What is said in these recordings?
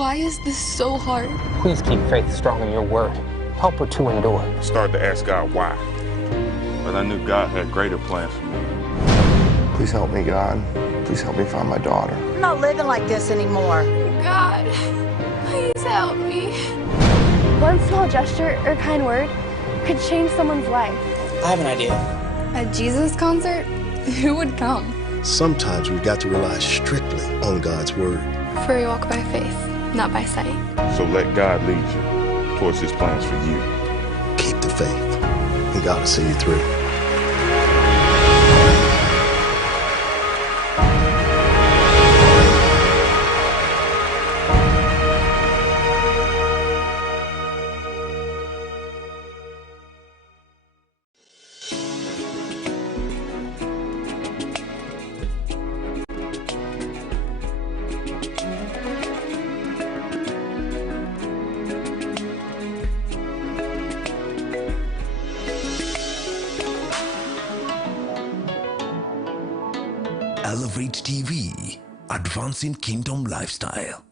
Why is this so hard? Please keep Faith strong in your word. Help her to endure. I started to ask God why. But I knew God had greater plans for me. Please help me, God. Please help me find my daughter. I'm not living like this anymore. God, please help me. One small gesture or kind word could change someone's life. I have an idea. A Jesus concert? Who would come? Sometimes we've got to rely strictly on God's word. For we walk by faith, not by sight. So let God lead you towards his plans for you. Keep the faith, and God will see you through. Elevate TV, advancing kingdom lifestyle.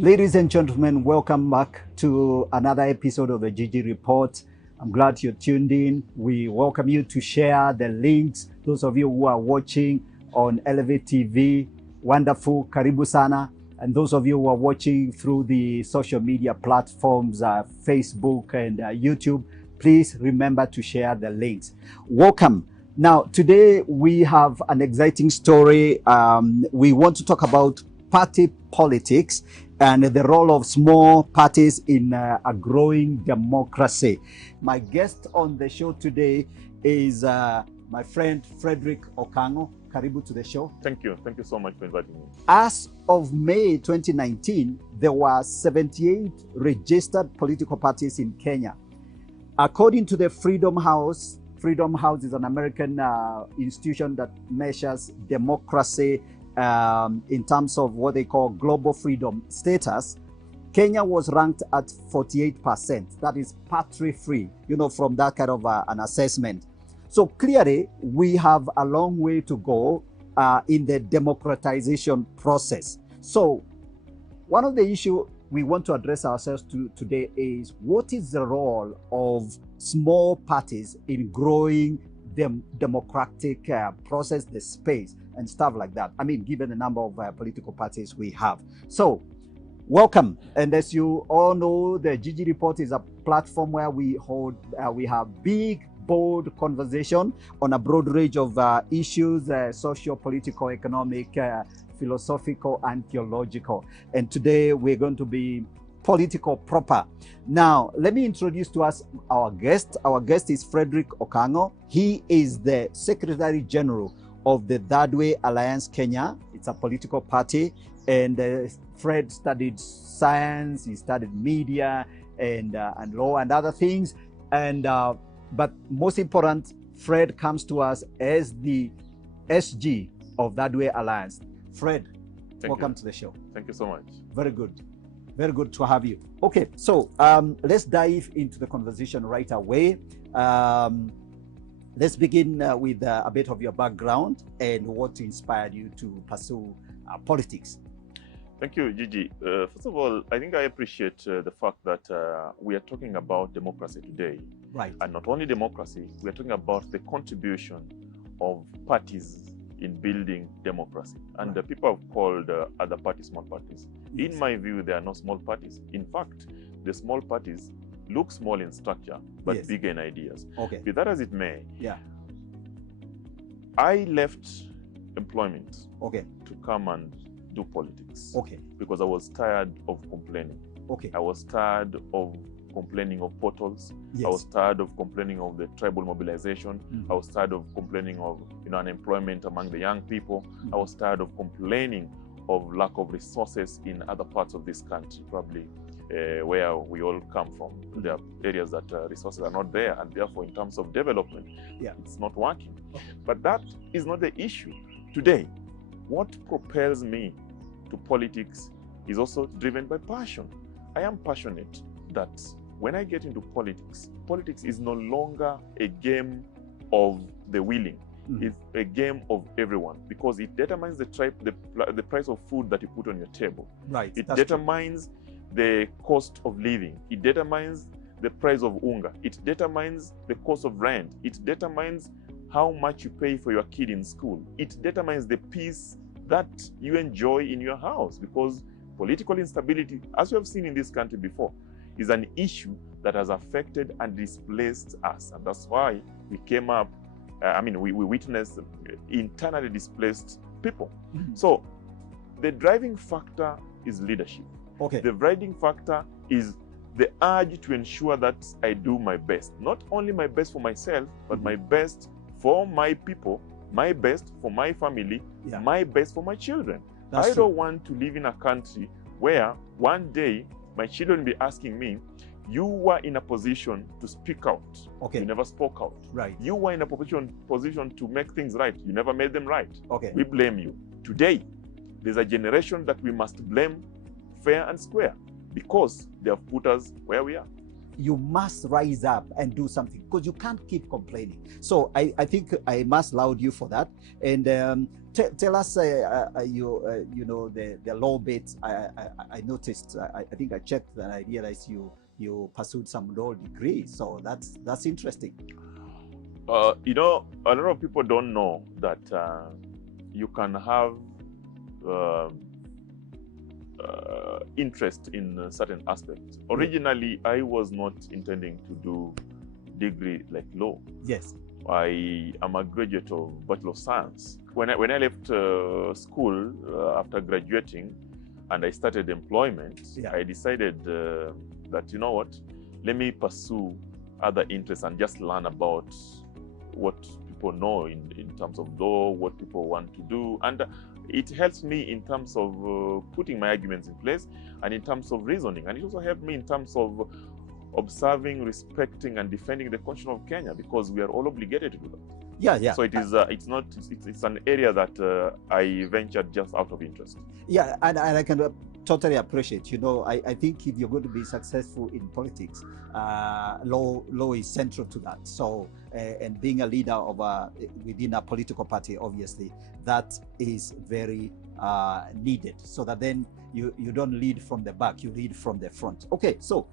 Ladies and gentlemen, welcome back to another episode of the Gigi Report. I'm glad you're tuned in. We welcome you to share the links. Those of you who are watching on Elevate TV, wonderful, karibu sana. And those of you who are watching through the social media platforms, Facebook and YouTube, please remember to share the links. Welcome. Now, today we have an exciting story. We want to talk about party politics and the role of small parties in a growing democracy. My guest on the show today is my friend Frederick Okango. Karibu to the show. Thank you. Thank you so much for inviting me. As of May 2019, there were 78 registered political parties in Kenya. According to the Freedom House is an American institution that measures democracy in terms of what they call global freedom status. Kenya was ranked at 48%. That is party free, from that kind of an assessment. So clearly, we have a long way to go in the democratization process. So one of the issues we want to address ourselves to today is, what is the role of small parties in growing the democratic process, the space, and stuff like that? I mean, given the number of political parties we have. So, welcome. And as you all know, the Gigi Report is a platform where we have big, bold conversation on a broad range of issues, socio, political, economic, philosophical, and theological. And today we're going to be political proper. Now, let me introduce to us our guest. Our guest is Frederick Okango. He is the Secretary General of the That Way Alliance Kenya. It's a political party. And Fred studied science, he studied media and law and other things. And but most important, Fred comes to us as the SG of That Way Alliance. Fred, welcome to the show. Thank you so much. Very good. Very good to have you. Okay, so let's dive into the conversation right away. Let's begin with a bit of your background and what inspired you to pursue politics. Thank you, Gigi. First of all, I think I appreciate the fact that we are talking about democracy today. Right. And not only democracy, we are talking about the contribution of parties in building democracy. And the people have called other parties small parties. Yes. In my view, they are not small parties. In fact, the small parties look small in structure, but bigger in ideas. Okay. Be that as it may, I left employment Okay. to come and do politics. Okay. Because I was tired of complaining. Okay. I was tired of complaining of portals. Yes. I was tired of complaining of the tribal mobilization. Mhm. I was tired of complaining of unemployment among the young people. I was tired of complaining of lack of resources in other parts of this country, probably where we all come from. There are areas that resources are not there, and therefore in terms of development, it's not working. But that is not the issue. Today, what propels me to politics is also driven by passion. I am passionate that when I get into politics, politics is no longer a game of the willing. It's a game of everyone, because it determines the price of food that you put on your table. Right. It determines the cost of living. It determines the price of unga. It determines the cost of rent. It determines how much you pay for your kid in school. It determines the peace that you enjoy in your house, because political instability, as we have seen in this country before, is an issue that has affected and displaced us. And that's why we came up, we witnessed internally displaced people. So the driving factor is leadership. Okay. The driving factor is the urge to ensure that I do my best. Not only my best for myself, but my best for my people, my best for my family, my best for my children. I don't want to live in a country where one day my children will be asking me, you were in a position to speak out. Okay. You never spoke out. Right. You were in a position to make things right. You never made them right. Okay. We blame you. Today, there's a generation that we must blame fair and square, because they have put us where we are. You must rise up and do something, because you can't keep complaining. So I think I must laud you for that. And tell us, you know, the law bit. I noticed. I think I checked and I realized you pursued some law degree. So that's interesting. You know, a lot of people don't know that you can have interest in certain aspects. Originally, I was not intending to do degree like law. Yes. I am a graduate of Bachelor of Science. When I left school after graduating and I started employment, I decided that, you know what, let me pursue other interests and just learn about what people know in terms of law, what people want to do. And it helps me in terms of putting my arguments in place and in terms of reasoning. And it also helped me in terms of observing, respecting, and defending the Constitution of Kenya, because we are all obligated to do that. Yeah. So it is. It's an area that I ventured just out of interest. Yeah, and I can totally appreciate. You know, I think if you're going to be successful in politics, law is central to that. So, and being a leader of within a political party, obviously, that is very needed. So that then you don't lead from the back, you lead from the front. Okay, so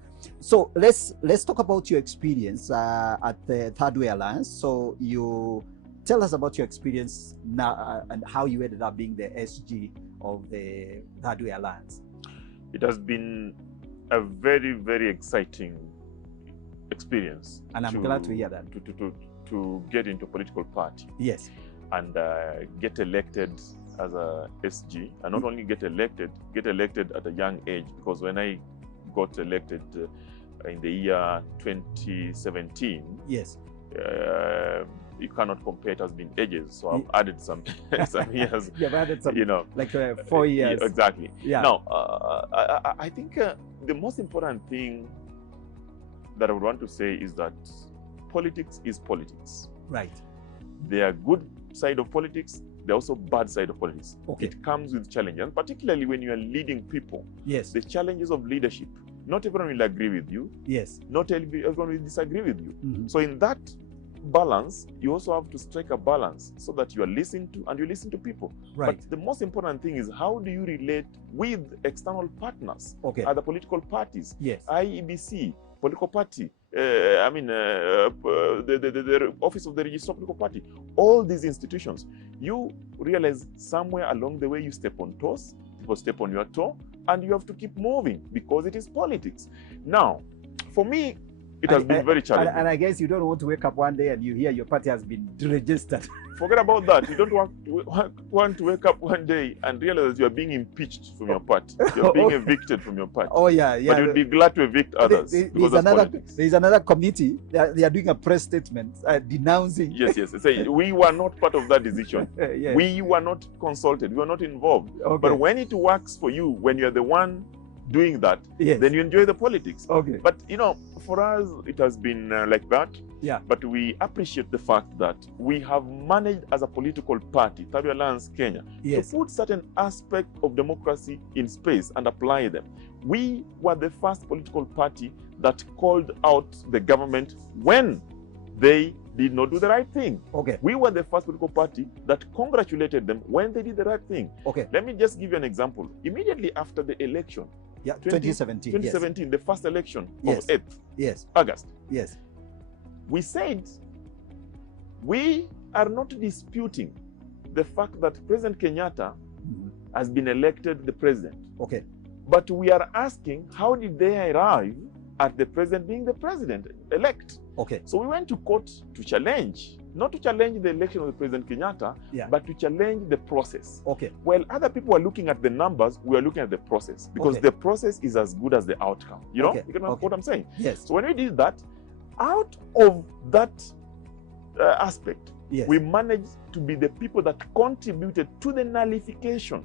let's talk about your experience at the Third Way Alliance. So you tell us about your experience now and how you ended up being the SG of the Third Way Alliance. It has been a very, very exciting experience. And I'm glad to hear that. To get into a political party. Yes. And get elected as a SG. And not only get elected at a young age, because when I got elected in the year 2017, yes, you cannot compare it as being ages. So I've added some years. You've added some, you know, like 4 years. Exactly. Yeah. Now, I think the most important thing that I would want to say is that politics is politics. Right. There are good side of politics. There are also bad side of politics. Okay. It comes with challenges, and particularly when you are leading people. Yes. The challenges of leadership. Not everyone will agree with you. Yes. Not everyone will disagree with you. Mm-hmm. So in that balance, you also have to strike a balance so that you are listened to and you listen to people. Right. But the most important thing is, how do you relate with external partners? Okay. Other political parties. Yes. IEBC, political party. The Office of the Registrar Political Party. All these institutions. You realize somewhere along the way you step on toes, people step on your toe, and you have to keep moving because it is politics. Now, for me, It has been very challenging. And I guess you don't want to wake up one day and you hear your party has been deregistered. Forget about that. You don't want to wake up one day and realize you are being impeached from your party. You're being evicted from your party. Oh, yeah. But you'd be glad to evict others. There's another committee. They are doing a press statement denouncing. Yes. Say, we were not part of that decision. Yes. We were not consulted. We were not involved. Okay. But when it works for you, when you're the one doing that, yes, then you enjoy the politics. Okay. But, for us, it has been like that. Yeah. But we appreciate the fact that we have managed as a political party, Third Way Alliance Kenya, yes, to put certain aspects of democracy in space and apply them. We were the first political party that called out the government when they did not do the right thing. Okay. We were the first political party that congratulated them when they did the right thing. Okay. Let me just give you an example. Immediately after the election, 2017. 2017, yes, the first election yes, of 8th yes, August. Yes. We said we are not disputing the fact that President Kenyatta has been elected the president. Okay. But we are asking, how did they arrive at the president being the president-elect? Okay. So we went to court to challenge, not to challenge the election of the President Kenyatta, but to challenge the process. Okay. While other people are looking at the numbers, we are looking at the process, because the process is as good as the outcome. You know what I'm saying? Yes. So when we did that, out of that aspect, yes, we managed to be the people that contributed to the nullification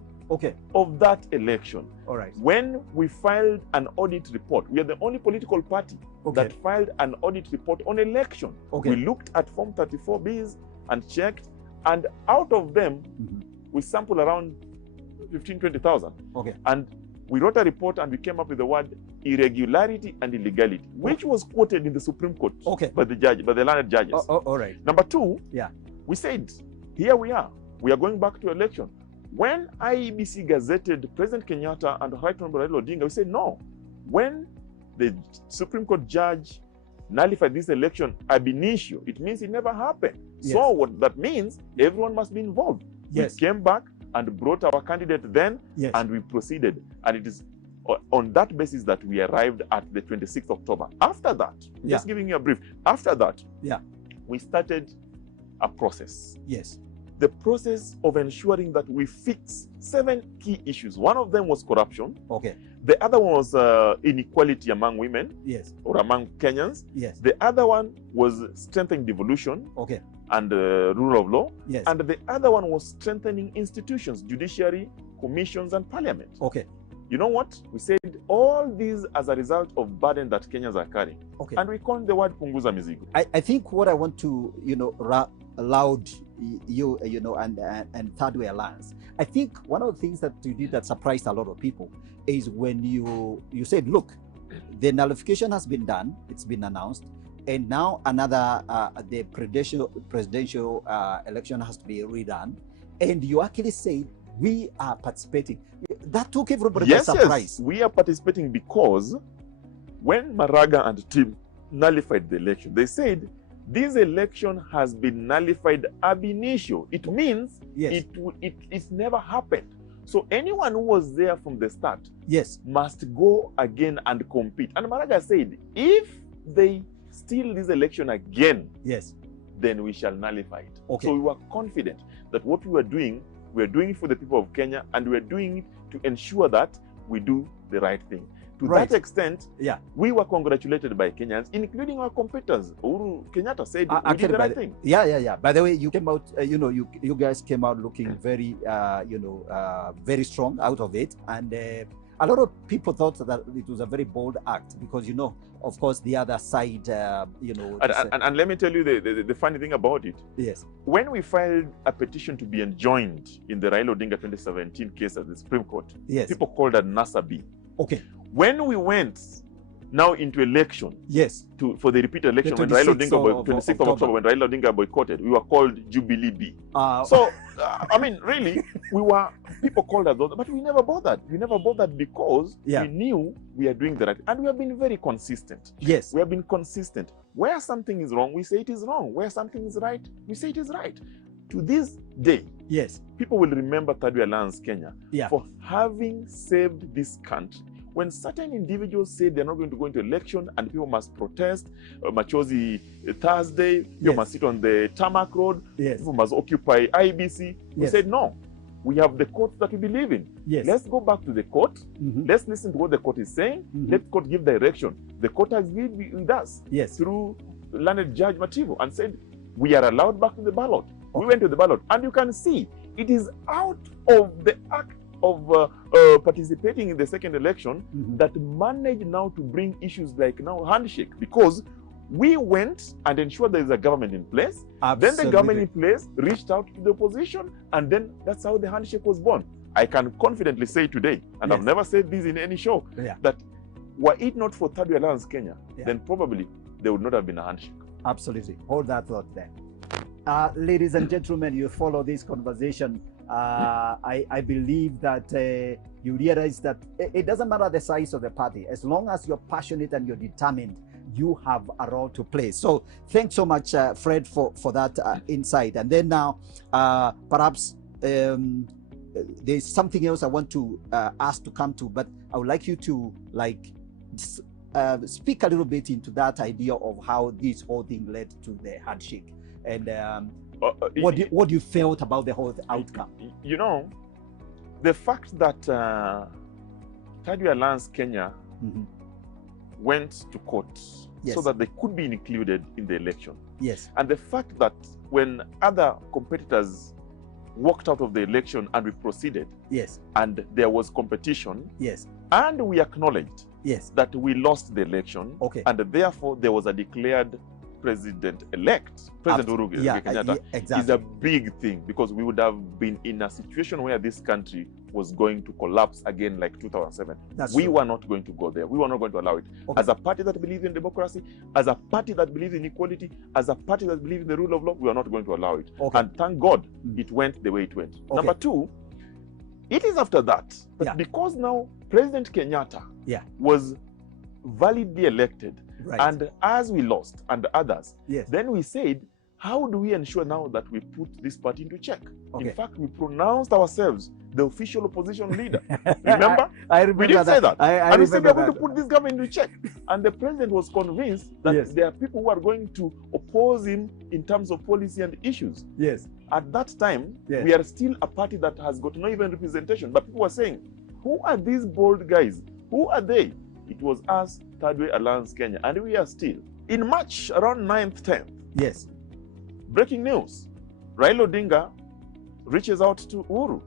of that election. All right. When we filed an audit report, we are the only political party that filed an audit report on election. We looked at Form 34Bs and checked, and out of them, we sampled around 20,000. Okay. And we wrote a report and we came up with the word irregularity and illegality, which was quoted in the Supreme Court by the learned judges. All right. Number two, yeah, we said, here we are going back to election. When IEBC gazetted President Kenyatta and Right Honorable Raila Odinga, we said no. When the Supreme Court judge nullified this election ab initio, it means it never happened. Yes. So what that means, everyone must be involved. Yes. We came back and brought our candidate then, yes, and we proceeded. And it is on that basis that we arrived at the 26th October. After that, just giving you a brief, after that, we started a process. Yes. The process of ensuring that we fix 7 key issues. One of them was corruption. Okay. The other one was inequality among women. Yes. Or among Kenyans. Yes. The other one was strengthening devolution. Okay. And rule of law. Yes. And the other one was strengthening institutions, judiciary, commissions, and parliament. Okay. You know what? We said all these as a result of burden that Kenyans are carrying. Okay. And we coined the word punguza mizigo. I think what I want to, allowed you, and Third Way Alliance. I think one of the things that you did that surprised a lot of people is when you said, look, the nullification has been done, it's been announced, and now another, the presidential election has to be redone. And you actually said, we are participating. That took everybody by surprise. Yes, we are participating because when Maraga and team nullified the election, they said, this election has been nullified ab initio. It means it's never happened. So anyone who was there from the start must go again and compete. And Maraga said, if they steal this election again, then we shall nullify it. Okay. So we were confident that what we were doing it for the people of Kenya, and we were doing it to ensure that we do the right thing. To that extent, we were congratulated by Kenyans, including our competitors. Uhuru Kenyatta said we did the right thing. Yeah. By the way, you came out, you guys came out looking very, very strong out of it. And a lot of people thought that it was a very bold act because, of course, the other side, And let me tell you the funny thing about it. Yes. When we filed a petition to be enjoined in the Raila Odinga 2017 case at the Supreme Court, people called it Nasabi. Okay. When we went now into election, for the repeat election, when Raila Odinga, 26th of October, when Raila Odinga boycotted, we were called Jubilee B. Really, people called us those, but we never bothered. We never bothered because we knew we are doing the right, and we have been very consistent. Yes. We have been consistent. Where something is wrong, we say it is wrong. Where something is right, we say it is right. To this day, people will remember Third Way Alliance Kenya for having saved this country when certain individuals say they're not going to go into election and people must protest, Machozi Thursday, people must sit on the tarmac road, people must occupy IBC, we said no. We have the court that we believe in. Let's go back to the court. Let's listen to what the court is saying. Let the court give direction. The court has agreed with us through learned Judge Mativo and said, we are allowed back to the ballot. We went to the ballot. And you can see, it is out of the act of participating in the second election that managed now to bring issues like now handshake, because we went and ensured there is a government in place. Then the government in place reached out to the opposition, and then that's how the handshake was born. I can confidently say today, and I've never said this in any show, that were it not for Third Way Alliance Kenya, then probably there would not have been a handshake. Absolutely. Hold that thought there. Ladies and gentlemen, you follow this conversation. I believe that you realize that it doesn't matter the size of the party. As long as you're passionate and you're determined, you have a role to play. So thanks so much, Fred, for that insight. And then now, perhaps there's something else I want to ask to come to, but I would like you to speak a little bit into that idea of how this whole thing led to the handshake, and what you felt about the whole outcome. You know, the fact that Third Way Alliance Kenya went to court so that they could be included in the election. And the fact that when other competitors walked out of the election and we proceeded, and there was competition, and we acknowledged that we lost the election, and therefore there was a declared president-elect, President Uhuru Kenyatta, is a big thing, because we would have been in a situation where this country was going to collapse again like 2007. We were not going to go there. We were not going to allow it. As a party that believes in democracy, as a party that believes in equality, as a party that believes in the rule of law, we are not going to allow it. And thank God it went the way it went. Number two, it is after that, because now President Kenyatta was validly elected, and as we lost and others, then we said, how do we ensure now that we put this party into check? In fact, we pronounced ourselves the official opposition leader. Remember? I remember we did say that. I and we said we are going to put this government into check. And the president was convinced that there are people who are going to oppose him in terms of policy and issues. At that time, we are still a party that has got no even representation. But people were saying, who are these bold guys? Who are they? It was us, Third Way Alliance Kenya, and we are still. In March, around 9th, 10th, breaking news, Raila Odinga reaches out to Uhuru.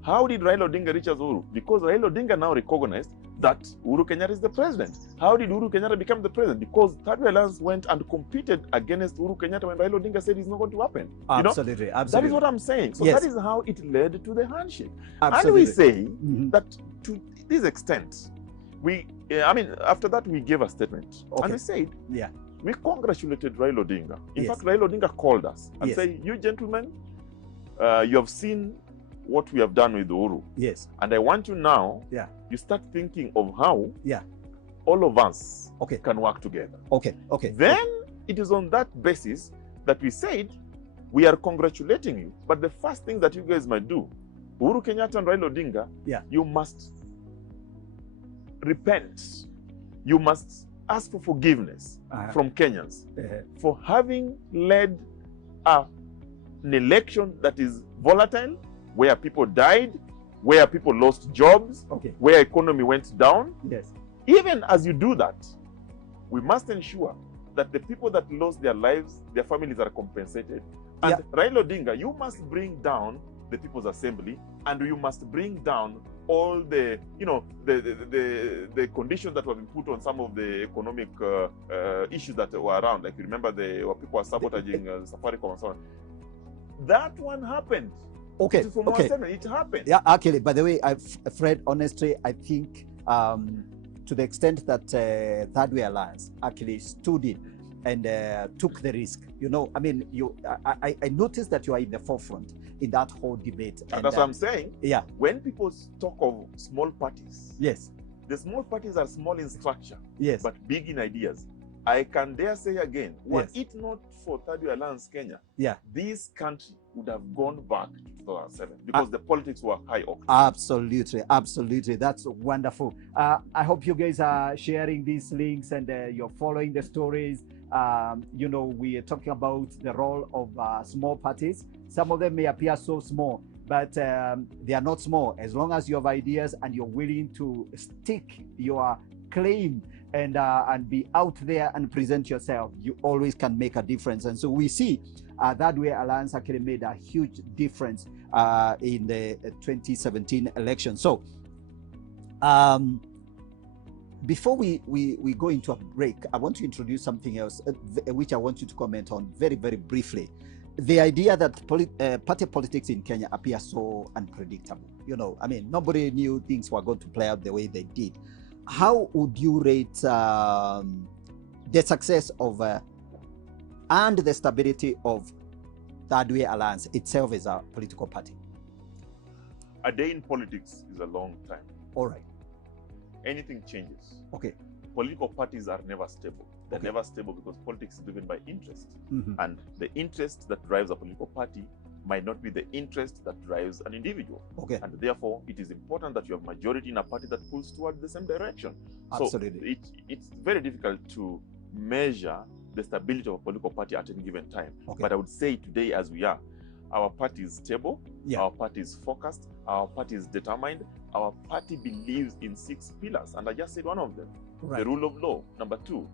How did Raila Odinga reach out to Uhuru? Because Raila Odinga now recognized that Uhuru Kenyatta is the president. How did Uhuru Kenyatta become the president? Because Third Way Alliance went and competed against Uhuru Kenyatta when Raila Odinga said it's not going to happen. Absolutely. That is what I'm saying. So that is how it led to the handshake. And we say that to this extent, after that we gave a statement. And we said, we congratulated Raila Odinga. In fact, Raila Odinga called us and said, you gentlemen, you have seen what we have done with Uhuru. And I want you now, you start thinking of how all of us can work together. Then it is on that basis that we said, we are congratulating you. But the first thing that you guys might do, Uhuru Kenyatta and Raila Odinga, you must repent. You must ask for forgiveness from Kenyans for having led an election that is volatile, where people died, where people lost jobs, where economy went down. Even as you do that, we must ensure that the people that lost their lives, their families are compensated. And Raila Odinga, you must bring down the People's Assembly, and you must bring down all the, the conditions that were being put on some of the economic issues that were around. Like, you remember where people were sabotaging Safaricom and so on. That one happened. It happened. Yeah, actually, by the way, Fred, honestly, I think to the extent that Third Way Alliance actually stood in and took the risk. I noticed that you are in the forefront in that whole debate. And that's what I'm saying. When people talk of small parties, the small parties are small in structure, but big in ideas. I can dare say again, were Yes. it not for Third Way Alliance Kenya, Yeah. this country would have gone back to 2007 because the politics were high octane. Absolutely, absolutely. That's wonderful. I hope you guys are sharing these links and you're following the stories. You know, we are talking about the role of small parties. Some of them may appear so small, but they are not small. As long as you have ideas and you're willing to stick your claim and be out there and present yourself, you always can make a difference. And so we see That Way Alliance actually made a huge difference in the 2017 election. So before we go into a break, I want to introduce something else which I want you to comment on very, very briefly. The idea that party politics in Kenya appear so unpredictable. You know, I mean, nobody knew things were going to play out the way they did. How would you rate the success of and the stability of Third Way Alliance itself as a political party? A day in politics is a long time. All right. Anything changes. Okay. Political parties are never stable. They're never stable because politics is driven by interest. And the interest that drives a political party might not be the interest that drives an individual. Okay. And therefore, it is important that you have majority in a party that pulls towards the same direction. Absolutely. So it's very difficult to measure the stability of a political party at any given time. Okay. But I would say today, as we are, our party is stable, our party is focused, our party is determined, our party believes in 6 pillars. And I just said one of them. Right. The rule of law. Number 2,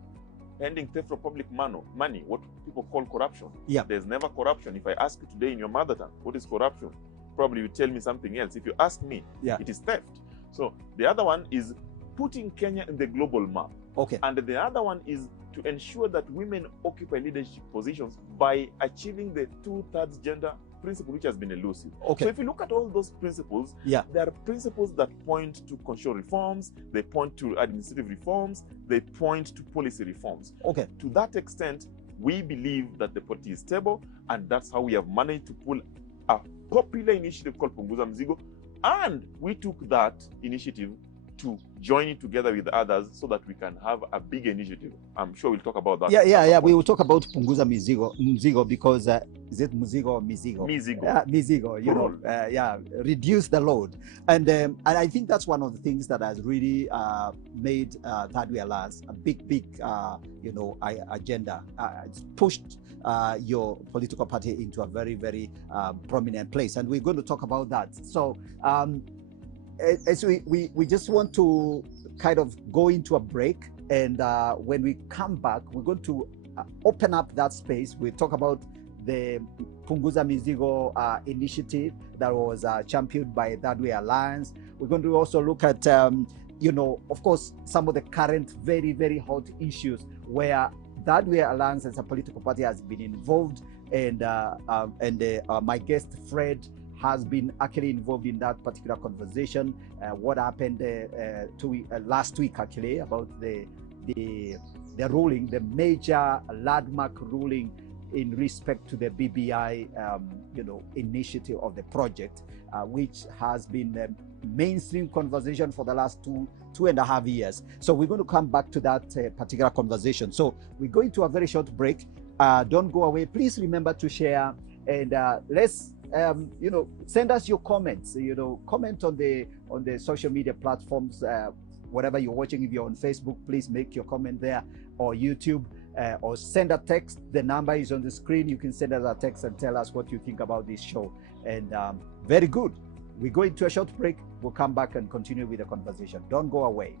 ending theft of public money, what people call corruption. Yeah. There's never corruption. If I ask you today in your mother tongue, what is corruption? Probably you tell me something else. If you ask me, it is theft. So the other one is putting Kenya in the global map. Okay. And the other one is to ensure that women occupy leadership positions by achieving the 2/3 gender principle, which has been elusive. Okay. So if you look at all those principles, there are principles that point to constitutional reforms, they point to administrative reforms, they point to policy reforms. Okay. To that extent, we believe that the party is stable, and that's how we have managed to pull a popular initiative called Punguza Mzigo, and we took that initiative to join it together with others so that we can have a big initiative. I'm sure we'll talk about that. Yeah. We will talk about Punguza Mzigo because is it Mzigo or Mizigo? Mizigo. Mizigo. You know, reduce the load, and I think that's one of the things that has really made Third Way Alliance a big agenda. It's pushed your political party into a very, very prominent place, and we're going to talk about that. So. As we just want to kind of go into a break, and when we come back, we're going to open up that space. We talk about the Punguza Mizigo initiative that was championed by Third Way Alliance. We're going to also look at, of course, some of the current very, very hot issues where Third Way Alliance as a political party has been involved, and my guest Fred has been actually involved in that particular conversation. What happened last week actually about the ruling, the major landmark ruling in respect to the BBI initiative of the project, which has been a mainstream conversation for the last two and a half years. So we're going to come back to that particular conversation. So we're going to a very short break. Don't go away. Please remember to share, and let's send us your comments. Comment on the social media platforms, whatever you're watching. If you're on Facebook, please make your comment there, or YouTube, or send a text. The number is on the screen. You can send us a text and tell us what you think about this show. And very good. We go into a short break. We'll come back and continue with the conversation. Don't go away.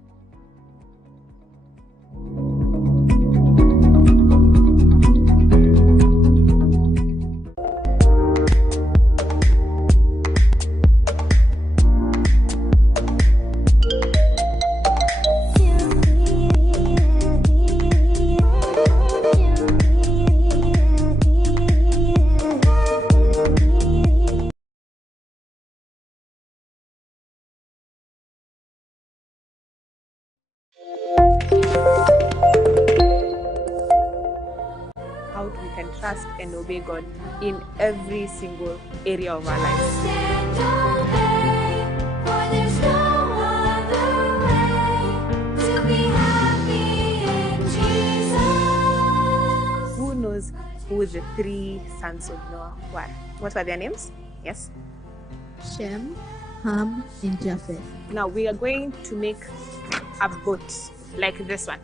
How we can trust and obey God in every single area of our lives. To be happy in Jesus. knows who the three sons of Noah were. What were their names? Yes? Shem, Ham, and Japheth. Now we are going to make a boat like this one.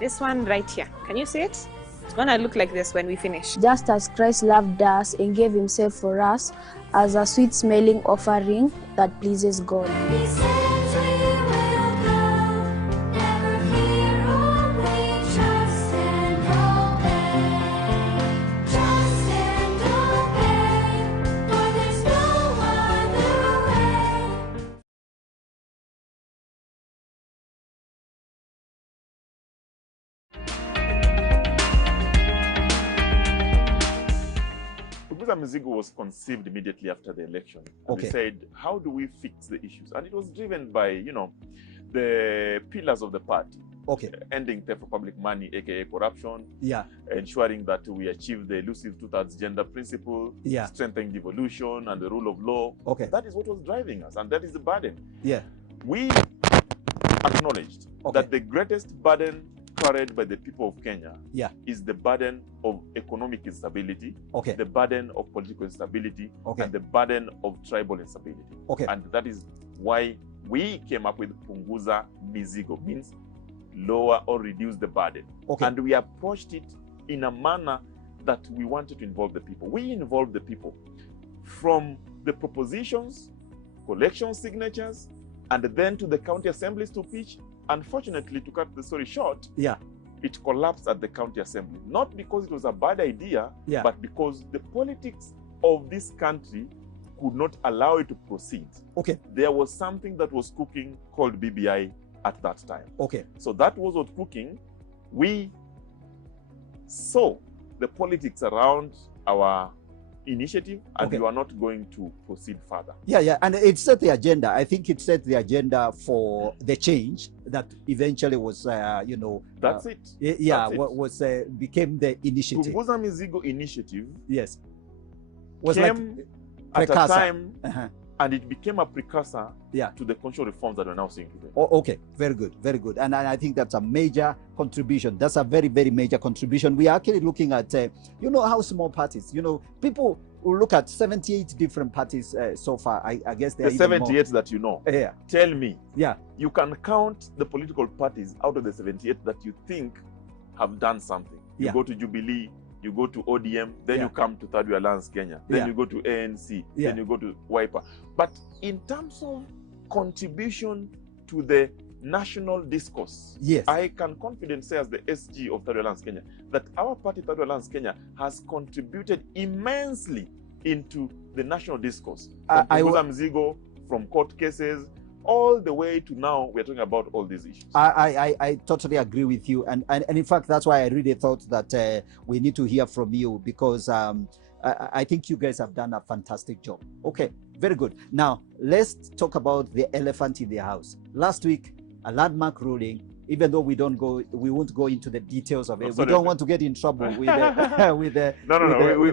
This one right here. Can you see it? It's gonna look like this when we finish. Just as Christ loved us and gave himself for us as a sweet-smelling offering that pleases God. Punguza Mizigo was conceived immediately after the election. And Okay. we said, how do we fix the issues? And it was driven by, the pillars of the party. Okay. Ending theft of public money, aka corruption. Yeah. Ensuring that we achieve the elusive two-thirds gender principle. Yeah. Strengthening devolution and the rule of law. Okay. That is what was driving us, and that is the burden. Yeah. We acknowledged that the greatest burden carried by the people of Kenya Yeah. is the burden of economic instability, Okay. the burden of political instability, Okay. and the burden of tribal instability. Okay. And that is why we came up with Punguza Mizigo, means lower or reduce the burden. Okay. And we approached it in a manner that we wanted to involve the people. We involved the people from the propositions, collection signatures, and then to the county assemblies to pitch. Unfortunately, to cut the story short, Yeah. it collapsed at the county assembly. Not because it was a bad idea, Yeah. but because the politics of this country could not allow it to proceed. Okay. There was something that was cooking called BBI at that time. Okay. So that was what cooking. We saw the politics around our initiative, and Okay. we were not going to proceed further. Yeah, yeah, and it set the agenda. I think it set the agenda for the change that eventually was, That's it. Yeah, That's it. what was became the initiative. Punguza Mizigo initiative Yes, was came like at a precursor. time, and it became a precursor Yeah. to the constitutional reforms that we're now seeing today. Oh, okay, very good, very good. And I think that's a major contribution. That's a very, very major contribution. We are actually looking at, how small parties, people will look at 78 different parties so far. I guess there The are 78 that you know. Yeah. Tell me. Yeah. You can count the political parties out of the 78 that you think have done something. You Yeah. go to Jubilee, you go to ODM, then Yeah. you come to Third Way Alliance Kenya, then Yeah. you go to ANC, Yeah. then you go to Wiper. But in terms of contribution to the national discourse, Yes. I can confidently say as the SG of Third Way Alliance Kenya that our party Third Way Alliance Kenya has contributed immensely into the national discourse. From Punguza Mizigo, from court cases, all the way to now we're talking about all these issues. I totally agree with you, and in fact that's why I really thought that we need to hear from you, because I think you guys have done a fantastic job. Okay, very good. Now let's talk about the elephant in the house. Last week, a landmark ruling. Even though we won't go into the details of it. Absolutely. We don't want to get in trouble with the with the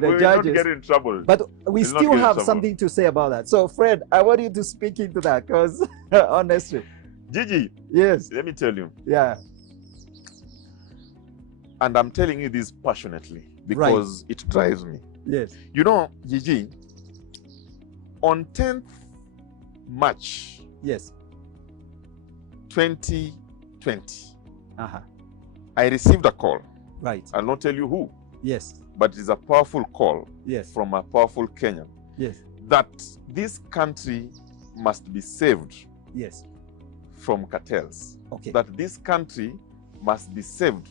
we judges. don't get in trouble. But we We'll not still get in have trouble. something to say about that. So Fred, I want you to speak into that, because honestly, Gigi, yes, let me tell you, yeah, and I'm telling you this passionately because it drives me. yes, Gigi, on 10th March yes, 2020, uh-huh, I received a call. right, I'll not tell you who, yes, but it's a powerful call yes, from a powerful Kenyan yes, that this country must be saved yes, from cartels. okay, That this country must be saved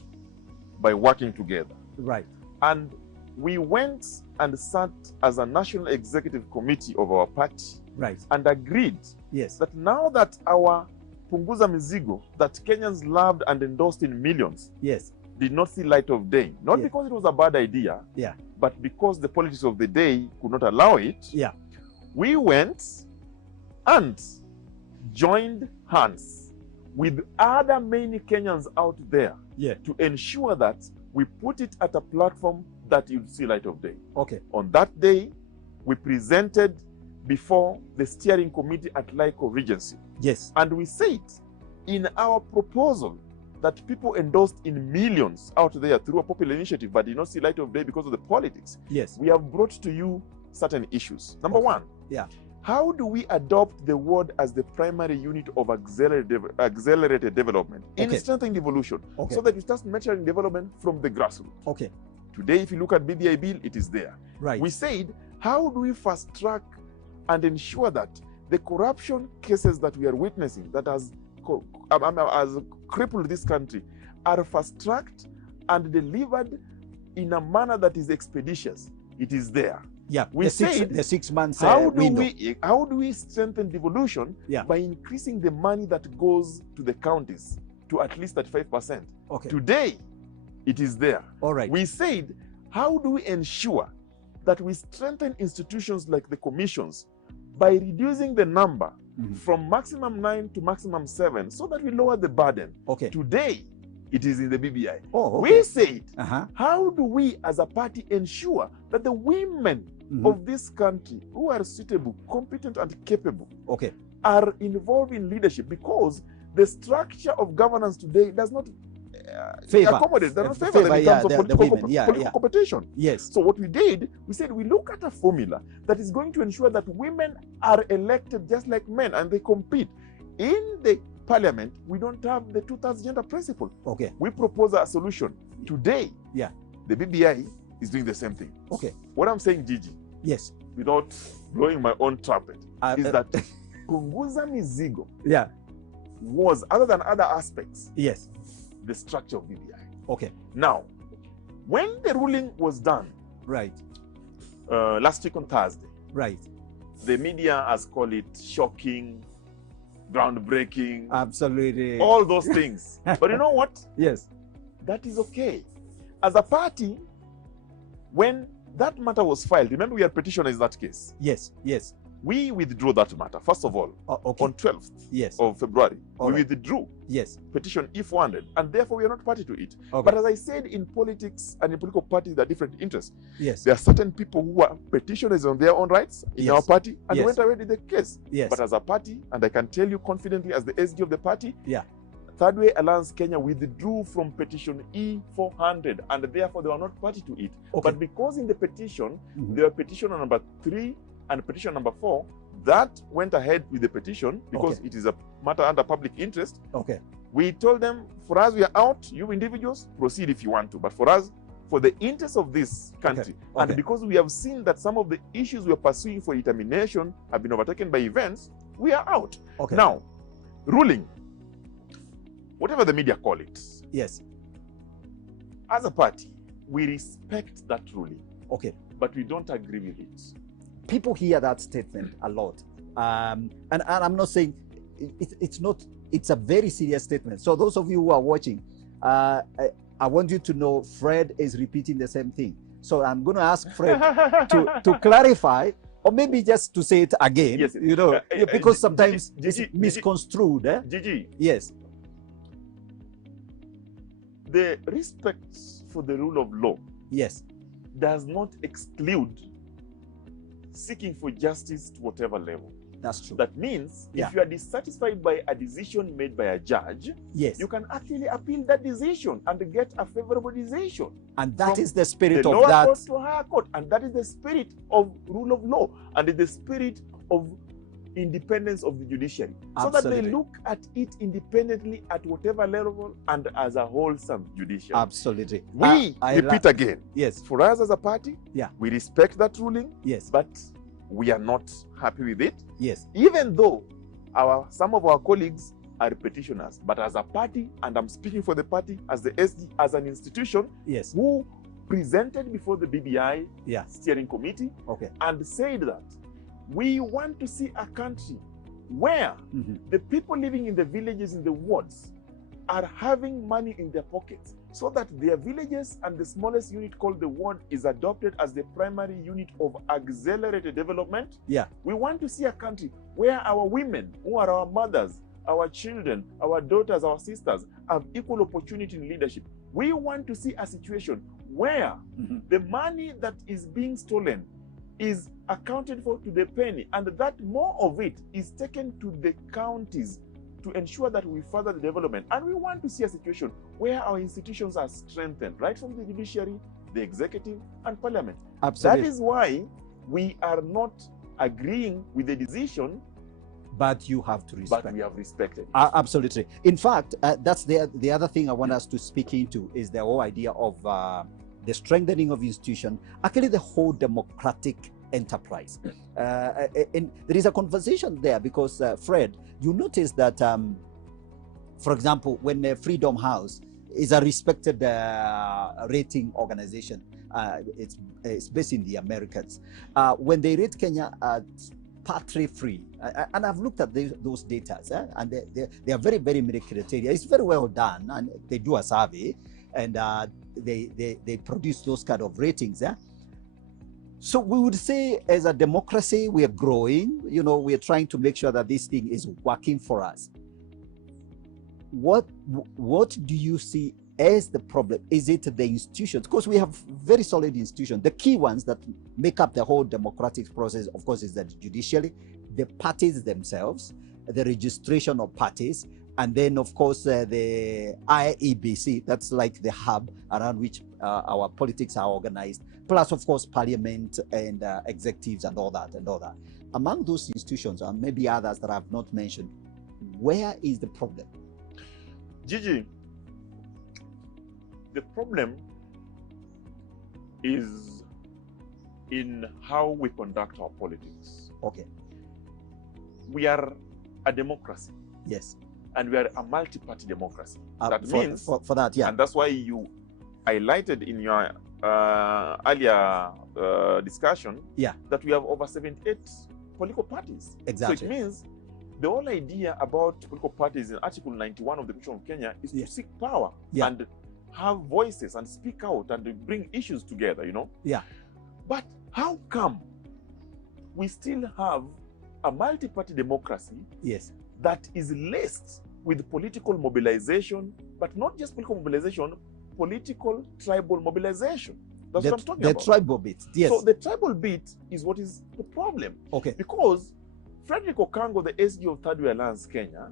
by working together. right, And we went and sat as a national executive committee of our party right, and agreed yes, that now that our Punguza Mizigo, that Kenyans loved and endorsed in millions, yes, did not see light of day, not Yeah. because it was a bad idea, yeah, but because the politics of the day could not allow it, yeah, we went and joined hands with other many Kenyans out there yeah, to ensure that we put it at a platform that you'll see light of day. okay, On that day, we presented before the steering committee at Lyco Regency. yes, And we said in our proposal that people endorsed in millions out there through a popular initiative but did not see light of day because of the politics. Yes. We have brought to you certain issues. Number one, yeah. How do we adopt the word as the primary unit of accelerated development in strengthening devolution so that we start measuring development from the grassroots? Okay. Today, if you look at BBI bill, it is there. Right. We said, how do we fast track and ensure that the corruption cases that we are witnessing that has crippled this country are fast tracked and delivered in a manner that is expeditious? It is there. Yeah, we said the 6 months how window. do we strengthen devolution? By increasing the money that goes to the counties to at least 35%. Okay. Today, it is there. All right. We said, how do we ensure that we strengthen institutions like the commissions by reducing the number from maximum 9 to maximum 7 so that we lower the burden? Okay. Today, it is in the BBI. Oh, okay. We said, how do we as a party ensure that the women of this country who are suitable, competent, and capable are involved in leadership? Because the structure of governance today does not accommodate, does not favor them in terms of political competition. Yes. So what we did, we said we look at a formula that is going to ensure that women are elected just like men and they compete. In the parliament, we don't have the 2/3 gender principle. Okay. We propose a solution. Today, the BBI is doing the same thing. Okay. What I'm saying, Gigi, yes, without blowing my own trumpet, is that Punguza Mizigo was, other than other aspects, the structure of BBI. Okay. Now, when the ruling was done, last week on Thursday, the media has called it shocking, groundbreaking, absolutely, all those things. But you know what? Yes, that is okay. As a party, when that matter was filed, remember we had petitioners in that case. Yes, yes. We withdrew that matter, first of all, on 12th of February. We withdrew petition E400, and therefore we are not party to it. But as I said, in politics and in political parties, there are different interests. Yes. There are certain people who are petitioners on their own rights in our party and went away with the case. Yes. But as a party, and I can tell you confidently as the SG of the party, Third Way Alliance Kenya withdrew from petition E400, and therefore they were not party to it. But because in the petition, there were petition number 3 and petition number 4, that went ahead with the petition because it is a matter under public interest. We told them, for us, we are out. You individuals, proceed if you want to. But for us, for the interest of this country, and because we have seen that some of the issues we are pursuing for determination have been overtaken by events, we are out. Now, ruling, whatever the media call it. Yes. As a party, we respect that ruling. But we don't agree with it. People hear that statement a lot. And I'm not saying it's not, it's a very serious statement. So those of you who are watching, I want you to know Fred is repeating the same thing. So I'm going to ask Fred to clarify, or maybe just to say it again, you know, because sometimes it's misconstrued. Gigi. Yes. The respect for the rule of law does not exclude seeking for justice to whatever level. That's true. That means if you are dissatisfied by a decision made by a judge, yes, you can actually appeal that decision and get a favorable decision. And that is the spirit the of lower that. Court to higher court. And that is the spirit of rule of law and the spirit of independence of the judiciary. Absolutely. So that they look at it independently at whatever level and as a wholesome judiciary. Absolutely. We repeat again. Yes. For us as a party, we respect that ruling. Yes. But we are not happy with it. Yes. Even though some of our colleagues are petitioners, but as a party, and I'm speaking for the party as the SD, as an institution, who presented before the BBI steering committee and said that we want to see a country where the people living in the villages, in the wards, are having money in their pockets, so that their villages and the smallest unit called the ward is adopted as the primary unit of accelerated development. We want to see a country where our women, who are our mothers, our children, our daughters, our sisters, have equal opportunity in leadership. We want to see a situation where the money that is being stolen is accounted for to the penny, and that more of it is taken to the counties to ensure that we further the development. And we want to see a situation where our institutions are strengthened, right from the judiciary, the executive, and parliament. Absolutely. That is why we are not agreeing with the decision. But you have to respect. But we have respected. Absolutely. In fact, that's the other thing I want us to speak into is the whole idea of the strengthening of institution, actually the whole democratic enterprise. And there is a conversation there because, Fred, you notice that, for example, when Freedom House is a respected rating organization, it's based in the Americans. When they rate Kenya partly free, and I've looked at those data, and they are very, very many criteria. It's very well done, and they do a survey, and they produce those kind of ratings. So we would say, as a democracy, we are growing. You know, we are trying to make sure that this thing is working for us. What do you see as the problem? Is it the institutions? Because we have very solid institutions. The key ones that make up the whole democratic process, of course, is the judiciary, the parties themselves, the registration of parties, and then, of course, the IEBC, that's like the hub around which our politics are organized, plus, of course, parliament and executives and all that. Among those institutions, and maybe others that I have not mentioned, where is the problem? Gigi, the problem is in how we conduct our politics. Okay. We are a democracy. Yes. And we are a multi-party democracy. That means for that, yeah. And that's why you highlighted in your earlier discussion, yeah, that we have over 78 political parties. Exactly. So it means the whole idea about political parties in Article 91 of the Constitution of Kenya is to seek power and have voices and speak out and bring issues together, you know? Yeah. But how come we still have a multi-party democracy that is laced with political mobilization, but not just political mobilization, political tribal mobilization? That's what I'm talking about. The tribal bit, yes. So the tribal bit is what is the problem. Okay. Because Frederick Okango, the SG of Third Way Alliance Kenya,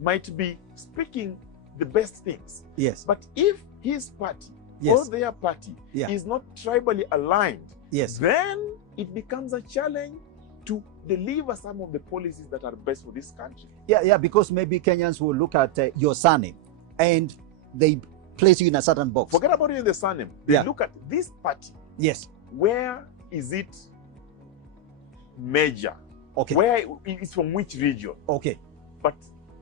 might be speaking the best things. Yes. But if his party or their party is not tribally aligned, then it becomes a challenge to deliver some of the policies that are best for this country. Yeah, because maybe Kenyans will look at your surname and they place you in a certain box. Forget about even the surname. They look at this party. Yes. Where is it major? Okay. Where is from which region? Okay. But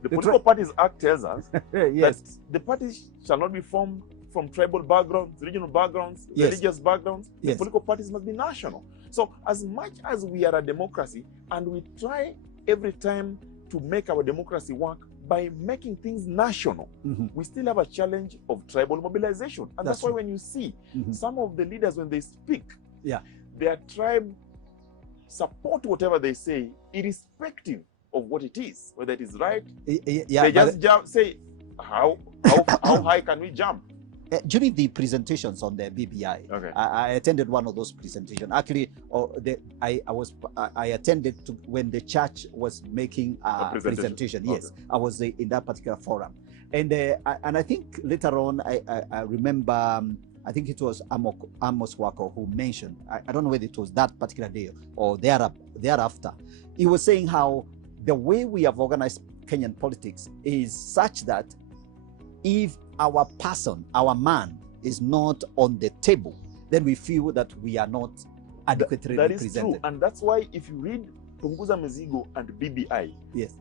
the Political Parties Act tells us that the parties shall not be formed from tribal backgrounds, regional backgrounds, religious backgrounds. The political parties must be national. So as much as we are a democracy and we try every time to make our democracy work by making things national, we still have a challenge of tribal mobilization. And that's why when you see some of the leaders, when they speak, their tribe support whatever they say, irrespective of what it is, whether it is right. They just say, how high can we jump? During the presentations on the BBI, I attended one of those presentations. Actually, I attended when the church was making a presentation. Yes, I was in that particular forum, and I think later on I remember. I think it was Amos Wako who mentioned, I don't know whether it was that particular day or thereafter, he was saying how the way we have organized Kenyan politics is such that if our person, our man, is not on the table, then we feel that we are not adequately represented. That is true, and that's why if you read Punguza Mizigo and BBI, yes,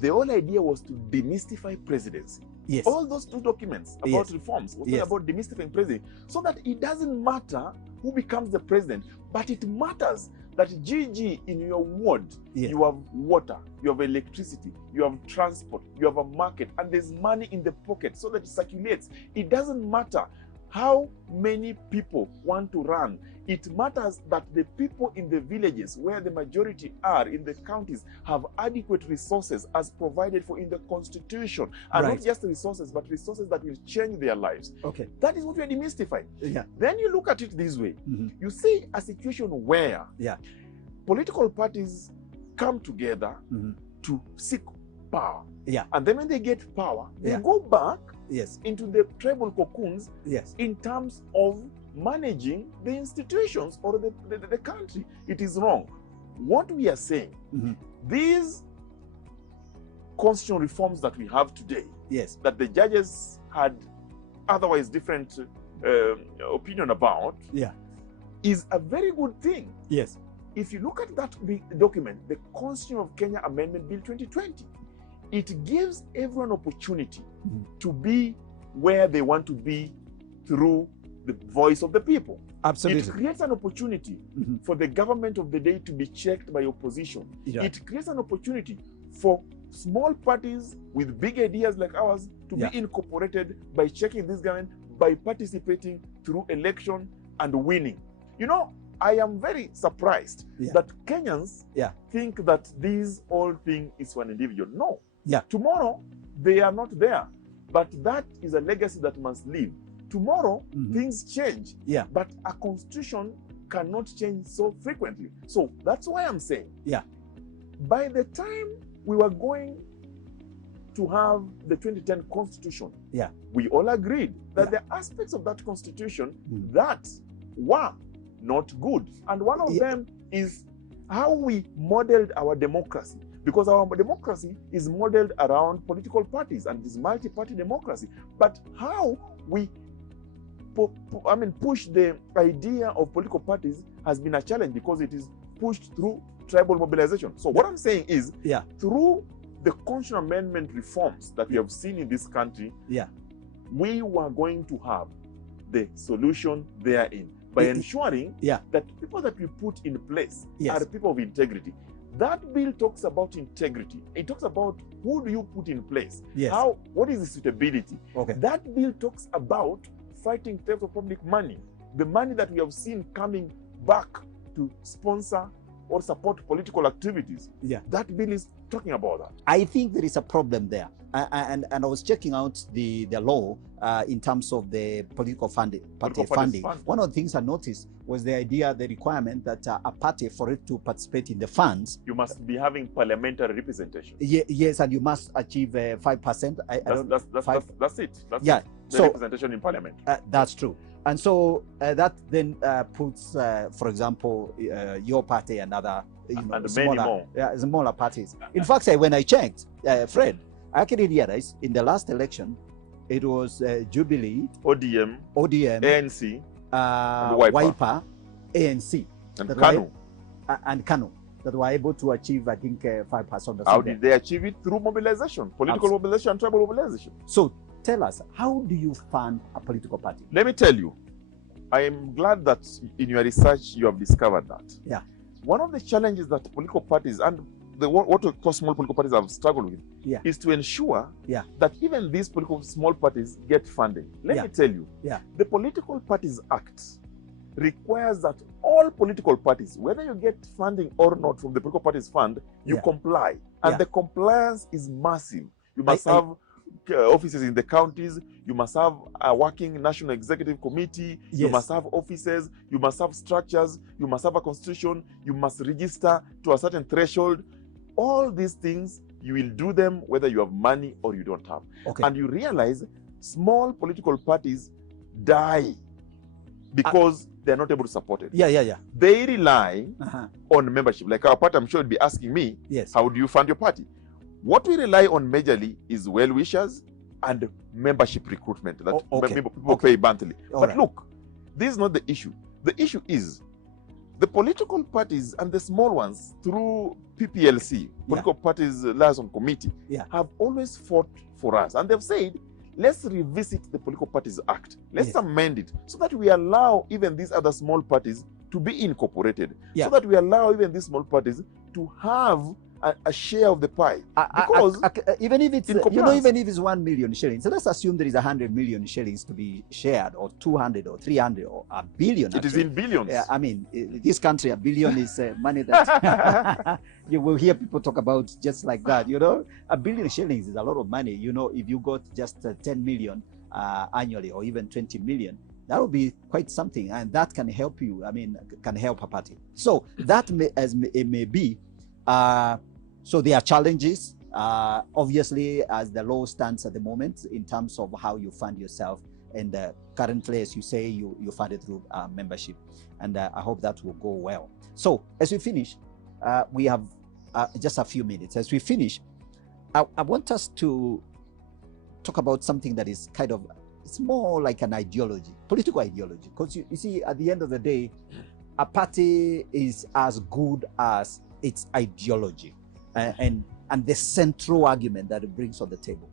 the whole idea was to demystify presidency. Yes. All those two documents about reforms was about demystifying presidency, so that it doesn't matter who becomes the president, but it matters that GG in your ward, you have water, you have electricity, you have transport, you have a market, and there's money in the pocket so that it circulates. It doesn't matter how many people want to run. It matters that the people in the villages where the majority are in the counties have adequate resources as provided for in the constitution. And not just resources, but resources that will change their lives. Okay. That is what we are demystifying. Yeah. Then you look at it this way. You see a situation where political parties come together to seek power. Yeah. And then when they get power, they Yeah. go back Yes. into the tribal cocoons Yes. in terms of managing the institutions or the country. It is wrong. What we are saying, these constitutional reforms that we have today, Yes. that the judges had otherwise different opinion about, Yeah. is a very good thing. Yes. If you look at that document, the Constitution of Kenya Amendment Bill 2020, it gives everyone opportunity to be where they want to be through the voice of the people. Absolutely. It creates an opportunity for the government of the day to be checked by opposition. Yeah. It creates an opportunity for small parties with big ideas like ours to Yeah. be incorporated by checking this government, by participating through election and winning. You know, I am very surprised that Kenyans think that this whole thing is for an individual. No. Yeah. Tomorrow, they are not there. But that is a legacy that must live. Tomorrow, things change. Yeah. But a constitution cannot change so frequently. So that's why I'm saying, by the time we were going to have the 2010 constitution, we all agreed that there are aspects of that constitution that were not good. And one of them is how we modeled our democracy. Because our democracy is modeled around political parties and this multi-party democracy. But how we push the idea of political parties has been a challenge because it is pushed through tribal mobilization. So what I'm saying is, through the constitutional amendment reforms that we have seen in this country, we were going to have the solution therein by ensuring that people that we put in place are people of integrity. That bill talks about integrity. It talks about who do you put in place? How? What is the suitability? Okay. That bill talks about fighting theft of public money. The money that we have seen coming back to sponsor or support political activities. That bill is talking about that. I think there is a problem there. And I was checking out the law in terms of the political party funding. One of the things I noticed was the idea, the requirement that a party, for it to participate in the funds, you must be having parliamentary representation. Yes, and you must achieve 5%. That's it. That's yeah. it. The representation in parliament. That's true. And so that then puts, for example, your party and other and smaller parties. In fact, when I checked, Fred, I actually realized in the last election, it was Jubilee, ODM, ANC, and Wiper, ANC, and KANU. And KANU, that were able to achieve, I think, 5%. How did they achieve it? Through mobilization, political mobilization, and tribal mobilization. So tell us, how do you fund a political party? Let me tell you, I am glad that in your research you have discovered that. Yeah. One of the challenges that political parties and what we call small political parties have struggled with is to ensure that even these small parties get funding. Let me tell you, the Political Parties Act requires that all political parties, whether you get funding or not from the Political Parties Fund, you comply. And the compliance is massive. You must have offices in the counties, you must have a working national executive committee, you must have offices, you must have structures, you must have a constitution, you must register to a certain threshold. All these things, you will do them whether you have money or you don't have. Okay. And you realize small political parties die because they're not able to support it. They rely on membership. Like our party, I'm sure, would be asking me, how do you fund your party? What we rely on majorly is well-wishers and membership recruitment that people pay monthly. But look, this is not the issue. The issue is the political parties and the small ones through PPLC, Political Parties Liaison Committee, have always fought for us. And they've said, let's revisit the Political Parties Act. Let's amend it so that we allow even these other small parties to be incorporated. So that we allow even these small parties to have a share of the pie. Because even if it's even if it's 1 million shillings, so let's assume there is 100 million shillings to be shared, or 200 or 300 or a billion. It is in billions. I mean, this country, a billion is money that you will hear people talk about just like that. You know, a billion shillings is a lot of money. You know, if you got just 10 million annually, or even 20 million, that would be quite something, and that can help you. I mean, can help a party. So that as it may be. So there are challenges Obviously, as the law stands at the moment, in terms of how you fund yourself, and currently, as you say, you fund it through membership, and I hope that will go well. So, as we finish, we have just a few minutes. As we finish, I want us to talk about something that is kind of, it's more like an ideology, political ideology, because you see, at the end of the day, a party is as good as its ideology and the central argument that it brings on the table.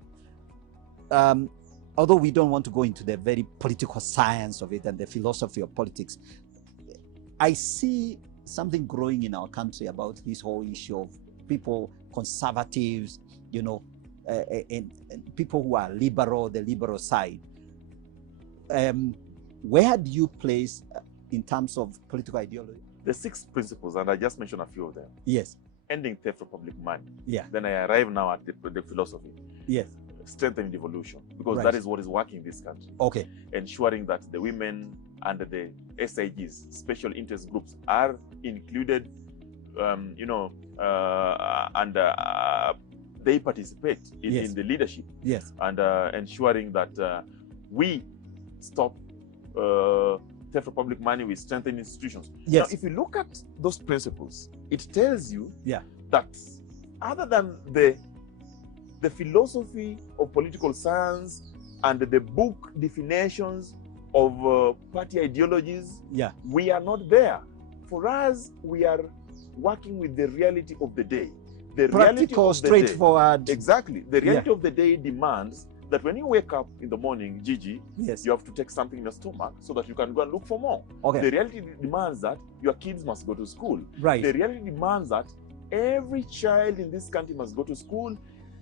Although we don't want to go into the very political science of it and the philosophy of politics, I see something growing in our country about this whole issue of people, conservatives, you know, and people who are liberal, the liberal side. Where do you place in terms of political ideology? The 6 principles, and I just mentioned a few of them. Yes. Ending theft of public money. Yeah. Then I arrive now at the philosophy. Yes. Strengthening devolution, because Right. that is what is working in this country. Okay. Ensuring that the women and the SIGs, special interest groups, are included, and they participate in the leadership. Yes. And ensuring that we stop theft of public money, we strengthen institutions. Yes. Now, if you look at those principles, it tells you Yeah. that other than the philosophy of political science and the book definitions of party ideologies, Yeah. we are not there. For us, we are working with the reality of the day. The reality Practical, of the straightforward. Day, exactly. The reality Yeah. of the day demands that when you wake up in the morning, Gigi, Yes. you have to take something in your stomach so that you can go and look for more. Okay. The reality demands that your kids must go to school. Right. The reality demands that every child in this country must go to school.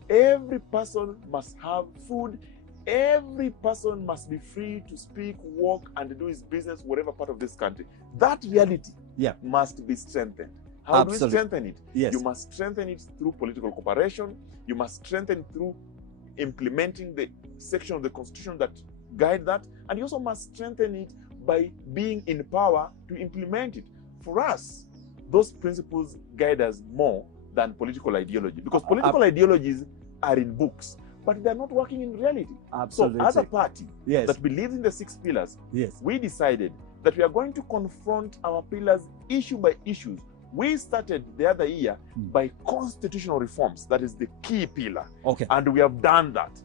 Every person must have food. Every person must be free to speak, walk, and do his business whatever part of this country. That reality must be strengthened. How do we Absolutely. strengthen it? Yes. You must strengthen it through political cooperation. You must strengthen it through implementing the section of the Constitution that guide that. And you also must strengthen it by being in power to implement it. For us, those principles guide us more than political ideology, because political ideologies are in books, but they're not working in reality. Absolutely. So as a party Yes. that believes in the 6 pillars, Yes. we decided that we are going to confront our pillars issue by issue. We started the other year by constitutional reforms. That is the key pillar. Okay. And we have done that.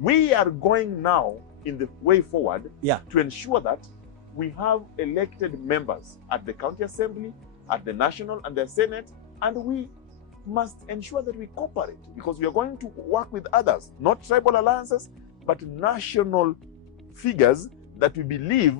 We are going now in the way forward to ensure that we have elected members at the county assembly, at the national and the Senate, and we must ensure that we cooperate, because we are going to work with others, not tribal alliances, but national figures that we believe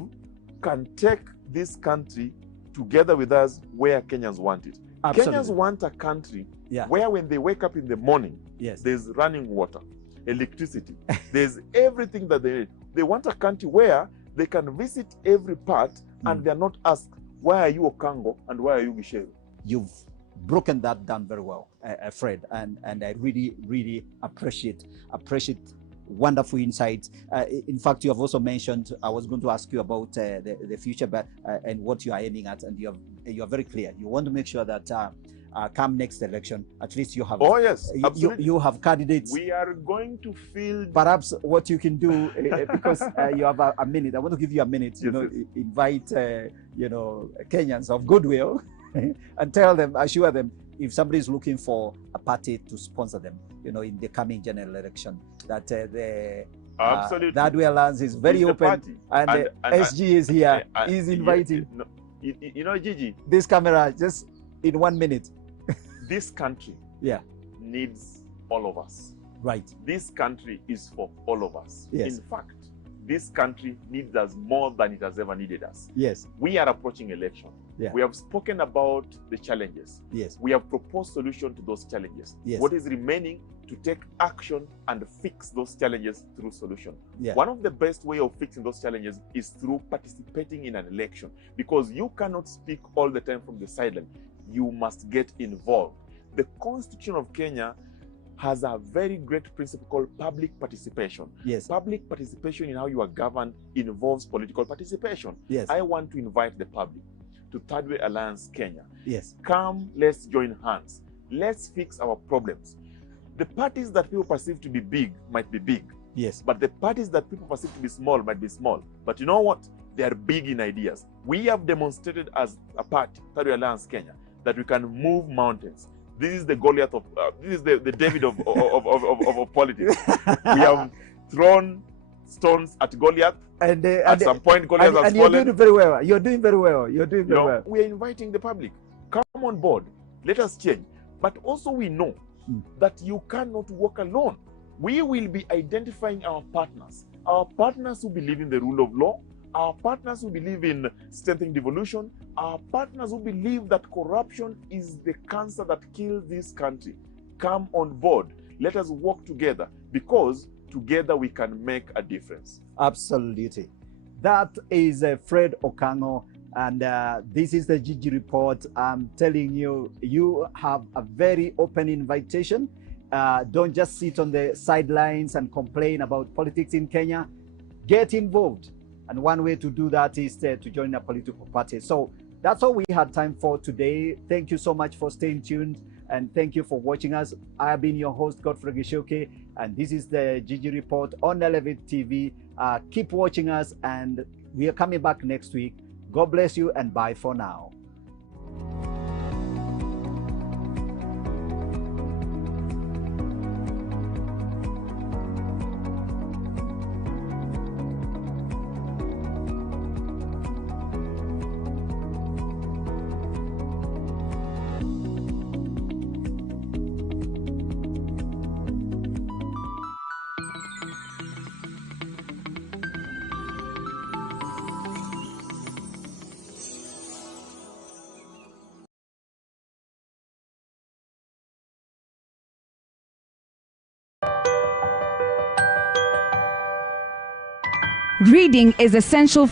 can take this country together with us where Kenyans want it. Absolutely. Kenyans want a country where when they wake up in the morning, there's running water, electricity, there's everything that they need. They want a country where they can visit every part and they're not asked, why are you Okango and why are you Gicheru? You've broken that down very well, Fred, and I really appreciate wonderful insights. In fact, you have also mentioned, I was going to ask you about the future, but and what you are aiming at, and you are very clear. You want to make sure that come next election, at least you have. Oh yes, absolutely. You have candidates. We are going to field. Perhaps what you can do, because you have a minute. I want to give you a minute. Invite Kenyans of goodwill, and tell them, assure them, if somebody is looking for a party to sponsor them, in the coming general election, that the Dadwe Alliance is very open, and SG is here. He's inviting. Gigi, this camera, just in 1 minute. This country needs all of us. Right. This country is for all of us. Yes. In fact, this country needs us more than it has ever needed us. Yes. We are approaching election. Yeah. We have spoken about the challenges. Yes. We have proposed solutions to those challenges. Yes. What is remaining to take action and fix those challenges through solution. Yeah. One of the best way of fixing those challenges is through participating in an election, because you cannot speak all the time from the sideline. You must get involved. The Constitution of Kenya has a very great principle called public participation. Yes. Public participation in how you are governed involves political participation. Yes. I want to invite the public to Third Way Alliance Kenya. Yes. Come, let's join hands. Let's fix our problems. The parties that people perceive to be big might be big. Yes. But the parties that people perceive to be small might be small. But you know what? They are big in ideas. We have demonstrated as a party, Third Way Alliance Kenya, that we can move mountains. This is the Goliath of, this is the David of politics. We have thrown stones at Goliath. And at some point, Goliath has and fallen. You're doing very well. You're doing very well. You're doing very well. We are inviting the public. Come on board. Let us change. But also we know that you cannot work alone. We will be identifying our partners who believe in the rule of law, our partners who believe in strengthening devolution, our partners who believe that corruption is the cancer that kills this country. Come on board. Let us work together, because together we can make a difference. Absolutely. That is Fred Okango, and this is the Gigi Report. I'm telling you, you have a very open invitation. Don't just sit on the sidelines and complain about politics in Kenya. Get involved. And one way to do that is to join a political party. So that's all we had time for today. Thank you so much for staying tuned, and thank you for watching us. I have been your host, Godfrey Gishoke, and this is the Gigi Report on Elevate TV. Keep watching us, and we are coming back next week. God bless you, and bye for now. Reading is essential for